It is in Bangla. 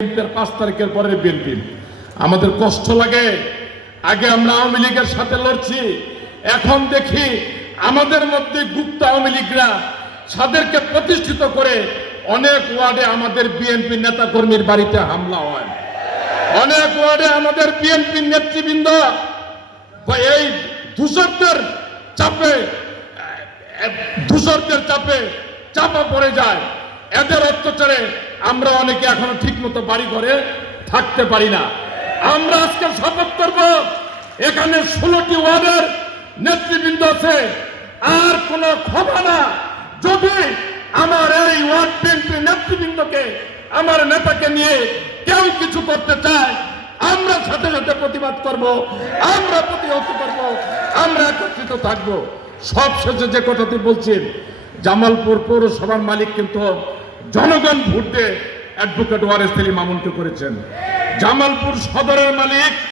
5 তারিখের পরে বিএনপি আমাদের কষ্ট লাগে। আগে আমরা আওয়ামী লীগের সাথে লড়ছি, এখন দেখি আমাদের মধ্যে গুপ্ত আওয়ামী লীগরা তাদেরকে প্রতিষ্ঠিত করে অনেক ওয়ার্ডে আমাদের বিএনপি নেতা কর্মীর বাড়িতে হামলা হয়। অনেক ওয়ার্ডে আমাদের বিএনপি নেতৃবৃন্দ এই দূষরদের চাপে চাপা পড়ে যায়। এদের অত্যাচারে আমরা অনেকে এখনো ঠিক মতো বাড়ি ঘরে থাকতে পারি না। আমরা আজকে শপথ করব, এখানে 16টি ওয়ার্ডের নেতৃবৃন্দ আছে, আর কোন ক্ষমা না। যদি আমার এই ওয়ার্ড বিএনপি নেতৃবৃন্দকে, আমার নেতাকে নিয়ে কেউ কিছু করতে চায়, আমরা সাথে সাথে প্রতিবাদ করব, আমরা প্রতিহত করব, আমরা একত্রিত থাকবো। সব শেষে যে কথাটি বলছেন, জামালপুর পৌরসভার মালিক কিন্তু জনগণ ভোট দিয়ে অ্যাডভোকেট ওয়ারেস আলী মামুনকে করেছেন। জামালপুর সদরের মালিক